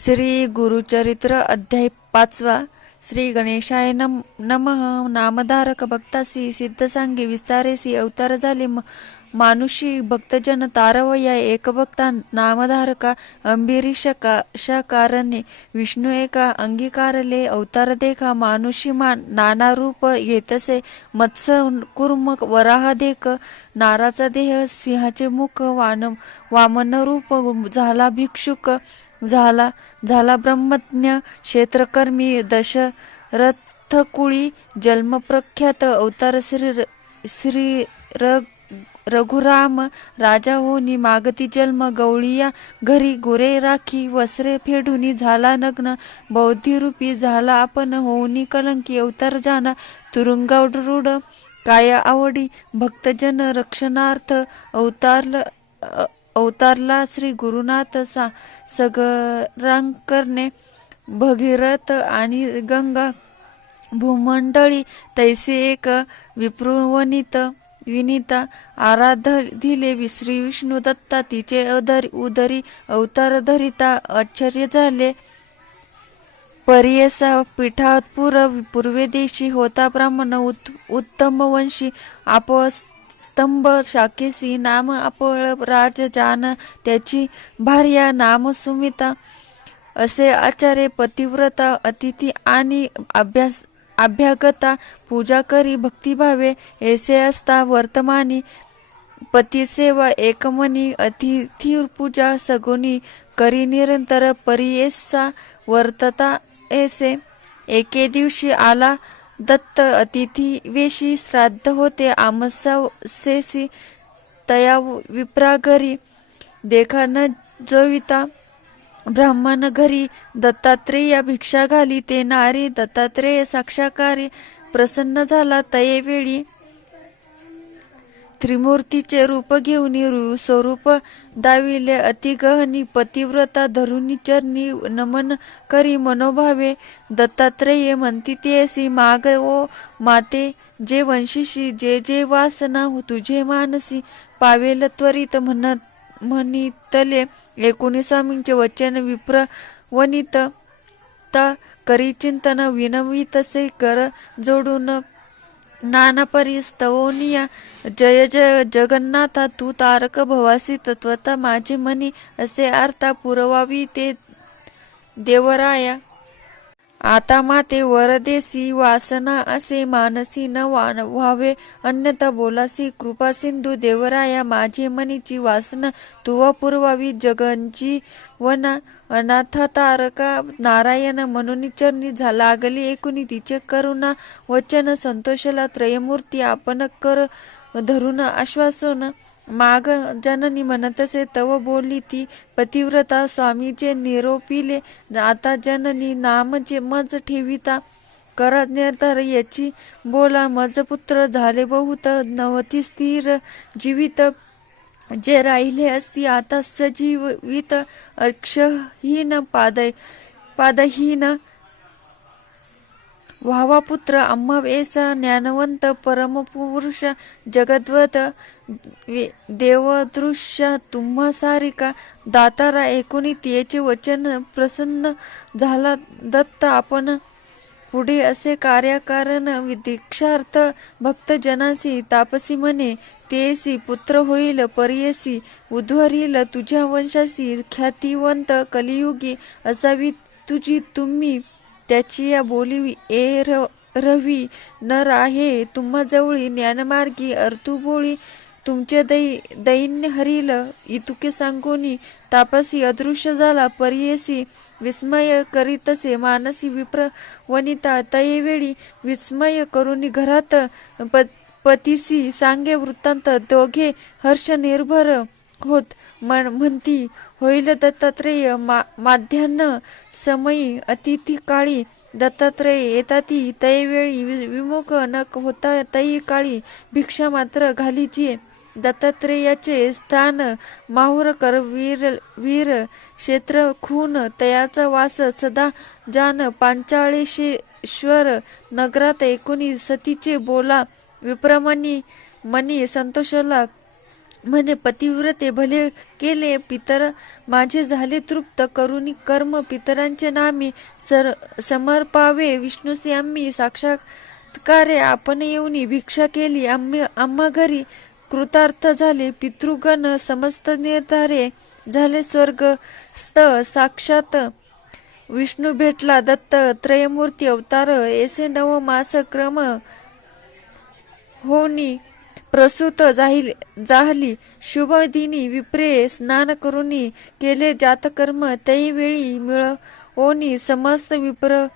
श्री गुरुचरित्र अध्याय पाचवा. श्री गणेशाय नम नमः. नामधारक भक्तासी सिद्ध सांगे विस्तारेसी अवतार झाले मानुषी भक्तजन तारवया एकभक्ता नामधारका अंबिरीशा विष्णू एका अंगीकारले अवतार देखा मानुषी मान नाना रूप येतसे मत्स्य कुर्म वराह देख नाराचा देह सिंहाचे मुख वान वामन रूप झाला भिक्षुक झाला झाला ब्रह्मज्ञ क्षेत्रकर्मी दशरथकुळी जन्मप्रख्यात अवतार श्री श्री र रघुराम राजा होनी मागती जन्म गवळीया घरी गुरे राखी वस्त्रे फेडूनी झाला नग्न बौद्धिरूपी झाला आपण होऊनी कलंकी अवतार जाना तुरुंगारूढ काय आवडी भक्तजन रक्षणार्थ अवतारल अवतारला श्री गुरुनाथ सा सगरांकरने भगीरथ आणि गंगा भूमंडळी तैसे एक विप्रवनित विनिता आराधिले श्री विष्णू दत्ता तिचे अधरी उदरी अवतार धरिता आश्चर्य झाले. परियसा पीठापूर पूर्वेदेशी होता ब्राह्मण उत् उत्तम वंशी आप स्तंभ शाकेसी नाम आपळ राज जान त्याची भार्या नाम सुमिता. असे आचार्य पतिव्रता अतिथी आणि अभ्यास अभ्यागता पूजा करी भक्तिभावे ऐसे असता वर्तमानी. पतिसेवा एकमनी अतिथी पूजा सगुनी करी निरंतर परियेसा वर्तता ऐसे. एके दिवशी आला दत्त अतिथी वेशी श्राद्ध होते आमसेसी तया विप्रागरी देखा न जोविता ब्राह्मण घरी दत्तात्रेय भिक्षा घाली ते नारी दत्तात्रेय साक्षाकारी प्रसन्न झाला तये वेळी. त्रिमूर्तीचे रूप घेऊन स्वरूप दाविले. अतिगहनी पतिव्रता धरुनी चरणी नमन करी मनोभावे. दत्तात्रेय म्हणती तेसी माग ओ माते जे वंशीशी जे जे वासना हो तुझे मानसी. पावेल त्वरित म्हणत म्हणितले. एकोणी स्वामींचे वचन विप्र वनित करी चिंतन विनवितसे कर जोडून नाना परी जय जय जगन्नाथा तू तारक भवासी तत्वता माझे मनी असे अर्था पुरवावी ते देवराया. आता माते वरदेसी वासना असे मानसी न व्हावे. अन्यथा बोलासी कृपा सिंधू देवराया माझे मनीची वासना तुवा पुरवावी जगंजी वना. अनाथ तारका नारायण म्हणून चरणी लागली एकूणी तिचे करुणा. वचन संतोषला त्रयमूर्ती आपण कर धरून आश्वासन माग जननी म्हणत असे तव बोलली ती पतिव्रता स्वामीचे निरोपिले. आता जननी नाम जे मज ठेविता. करा याची बोला मज पुत्र झाले बहुत. नवती स्थिर जीवित. जे राहिले असती आता सजीवित. अक्षहीन पादय पादहीन व्हावा पुत्र आम्हा ज्ञानवंत परमपुरुष जगद्वत देवदृश्य तुम्हा सारिका दातारा एकोणी तिचे वचन प्रसन्न झाला. दत्त आपण पुढे असे कार्यकारण दीक्षार्थ भक्तजनासी तापसी म्हणे तेसी पुत्र होईल परियसी उध्वरील तुझ्या वंशासी ख्यातिवंत कलियुगी असावी तुझी तुम्ही त्याची या बोली ए र रवी नर आहे. तुम्हा जवळी ज्ञानमार्गी अर्तुबोळी तुमचे दै दैन्य हरिल इतुके सांगोनी. तापसी अदृश्य झाला परियसी विस्मय करीतसे. मानसी विप्र वनिता तयेवेळी विस्मय करुनी घरात प पतीसी सांगे वृत्तांत. दोघे हर्ष निर्भर होत. म्हणती होईल दत्तात्रेय मा समयी अतिथी काळी. दत्तात्रेय येताती तयवेळी वि- विमुख न होता तई काळी. भिक्षा मात्र घालीची दत्तात्रेयाचे स्थान माहूर कर वीर वीर क्षेत्र खून तयाचा वास सदा जान पांचाळेश्वर नगरात एकोणी सतीचे बोला. विप्रमणी मनी संतोषला म्हणे पतिव्रते भले केले पितर माझे झाले तृप्त. करुणी कर्म पितरांचे नामी सर समर्पावे. विष्णूसी आम्ही साक्षात्कारे आपण येऊन भिक्षा केली. आम्ही आम्हा घरी कृतार्थ झाले. पितृगण समस्त निर्धारे झाले स्वर्गस्थ. साक्षात विष्णू भेटला. दत्त त्रयमूर्ती अवतार. ऐसे नव मास क्रम होनी प्रसूत जाहिल जाहली. शुभदिनी विप्रे स्नान करुनी केले जातकर्म त्यावेळी मिळवोनी समस्त विप्र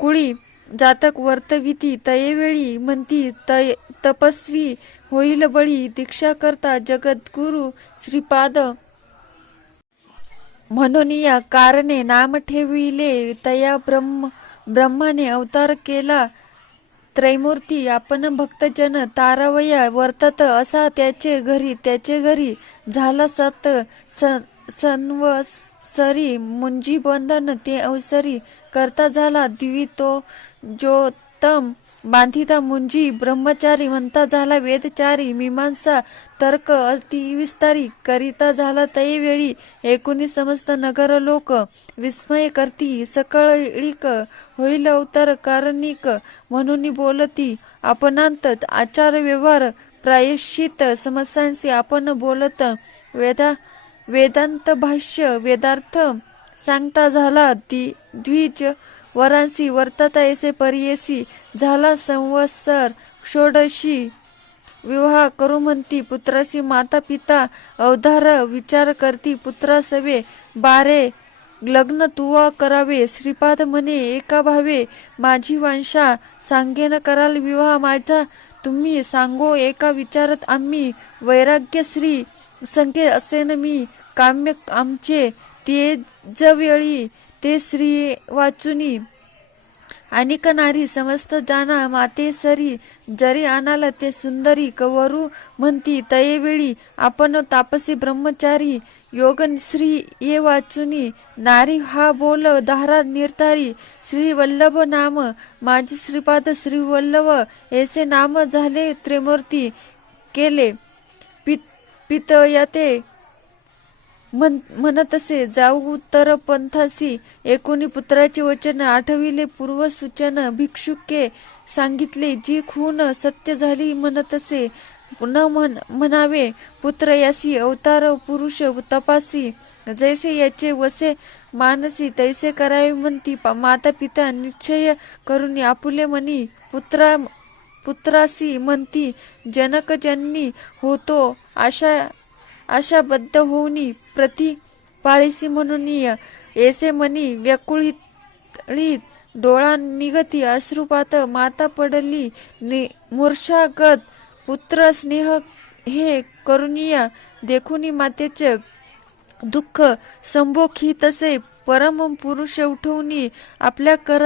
कुळी जातक वर्तविती तयेवेळी म्हणती तय तपस्वी होईल बळी दीक्षा करता जगद्गुरु श्रीपाद. म्हणून या कारणे नाम ठेविले तया ब्रह्म ब्रह्माने अवतार केला त्रैमूर्ती आपण भक्तजन तारावया वर्तत असा त्याचे घरी त्याचे घरी झाला सत स- सन्वसरी मुंजी बंधन ते अवसरी करता झाला द्वितो जोतम बांधिता मुंजी ब्रह्मचारी म्हणता झाला वेदचारी मीमांसा तर्क अतिविस्तारी करिता झाला तैवेळी एकोणी समस्त नगर लोक विस्मय करती सकळिक होईल अवतार कारणिक म्हणून बोलती आपणांत आचार व्यवहार प्रायश्चित समस्यांशी आपण बोलत वेदा वेदांत भाष्य वेदार्थ सांगता झाला ती द्विज वरांसी वर्तता येसे परियेसी झाला संवत्सर षोडशी. विवाह करू म्हणती पुत्राशी माता पिता अवधार विचार करती पुत्रा सवे बारे. लग्न तुवा करावे श्रीपाद म्हणे एका भावे माझी वंशा सांगेन कराल विवाह माझा. तुम्ही सांगो एका विचारत आम्ही वैराग्य श्री संके असेन मी काम्य आमचे ते जवेळी ते श्री वाचुनी. अनिक नारी समस्त जाना माते सरी जरी आणाल ते सुंदरी कवरू म्हणती तयेवेळी आपण तापसी ब्रह्मचारी योग श्री ये वाचुनी. नारी हा बोल धारा निर्धारी श्री वल्लभ नाम माझी श्रीपाद श्री वल्लभ ऐसे नाम झाले त्रिमूर्ती केले. पित पितयते म्हण म्हणतसे जाऊ उत्तर पंथासी एकोणी पुत्राचे वचन आठविले पूर्व सूचन भिक्षुके सांगितले जी खून सत्य झाली म्हणतसे न म्हण म्हणावे पुत्र यासी अवतार पुरुष तपासी जैसे याचे वसे मानसी तैसे करावे म्हणती माता पिता निश्चय करून आपुले म्हणी पुत्रा पुत्रासी म्हणती जनक जननी होतो आशा आशाबद्ध होऊनी प्रति पाळीसी म्हणून येसे मनी व्यकुळीत डोळा निगती अश्रुपात माता पडली मूर्छागत पुत्र स्नेह हे करुणीय देखुनी मातेचे दुःख संभोखी तसे परम पुरुष उठवणी आपल्या कर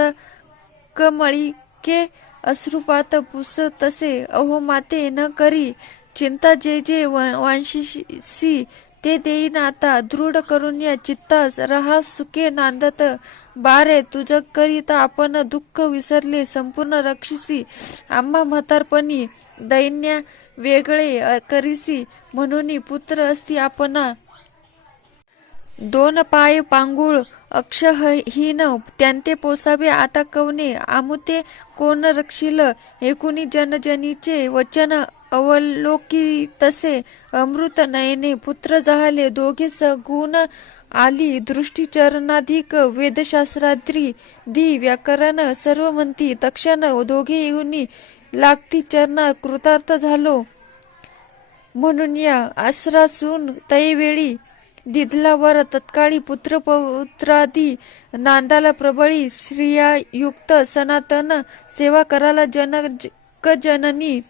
कमळिके अश्रुपात पुस तसे अहो माते न करी चिंता जे जे वांशिसी ते देईन आता दृढ करून या चित्तास रहा सुखे नांदत. बारे तुझ करिता आपण दुःख विसरले संपूर्ण रक्षिसी आम्हा म्हातारपणी दैन्या वेगळे करिसी म्हणून पुत्र असती आपणा. दोन पाय पांगुळ अक्षहीन त्यांते पोसावे आता कवने आमुते कोण रक्षिल एकुणी जनजनीचे वचन अवलोकी तसे अमृत नयने पुत्र झाले दोघे सगुण आली. दृष्टी चरणाधिक वेदशास्त्राद्री दि व्याकरण सर्व म्हणती तक्षण दोघे येऊनी लागती चरणात कृतार्थ झालो. म्हणून या आश्रासून तैवेळी दिदलावर तत्काळी पुत्र पौत्रादी नांदाला प्रबळी श्रियायुक्त सनातन सेवा कराला जनक जननी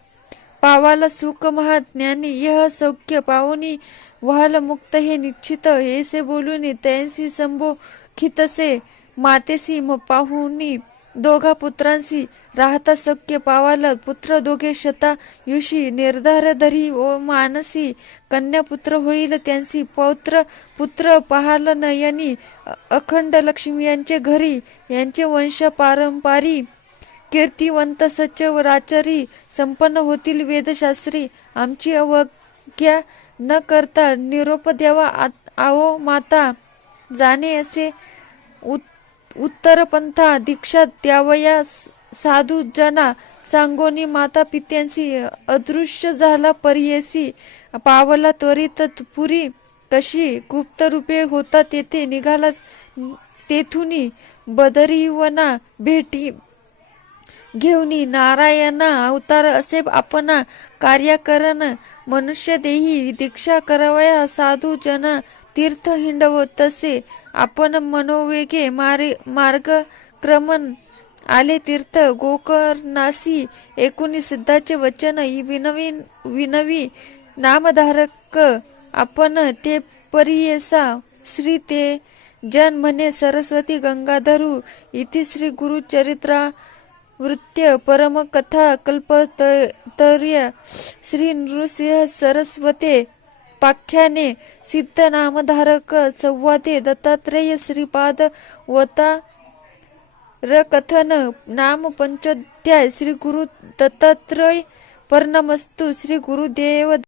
पावाल सुख महाज्ञानी यह सौख्य पावनी व्हाल मुक्त हे निश्चित ऐसे बोलून त्यांसी संबोखितसे मातेसी म पाहुनी दोघा पुत्रांसी राहता सख्य पावाल पुत्र दोघे शता युषी निर्धार धरी ओ मानसी कन्या पुत्र होईल त्यांसी पौत्र पुत्र पाहाल नयनी अखंड लक्ष्मी यांचे घरी यांचे वंश पारंपारी कीर्तिवंत सचव राचरी संपन्न होतील वेदशास्त्री. आमची अवज्ञा न करता निरोप द्यावा. आओ माता जाणे असे उत् उत्तरपंथा दीक्षा द्यावया साधू जना. सांगोनी माता पित्यांशी अदृश्य झाला परियेसी. पावला त्वरित पुरी. कशी गुप्त रूपे होता तेथे निघाला तेथुनी बदरीवना भेटी घेऊनी नारायण अवतार असे आपणा कार्यकरण मनुष्य देही दीक्षा करावया साधू जन तीर्थ हिंडव. तसे आपण मनोवेगे मारे मार्ग क्रमण आले तीर्थ. गोकर्णासी एकूणी सिद्धाचे वचन विनवी विनवी नामधारक आपण ते परियेसा. श्री ते जन म्हणे सरस्वती गंगाधरू इति श्री गुरुचरित्रा वृत्य परमकथा कल्पतर्य श्री नृसिंह सरस्वते पाख्याने सिद्ध नामधारक संवादे दत्तात्रेय श्रीपाद वता रकथन नाम पंचोध्याय श्री गुरु दत्तात्रय पर्णमस्तु श्री गुरुदेव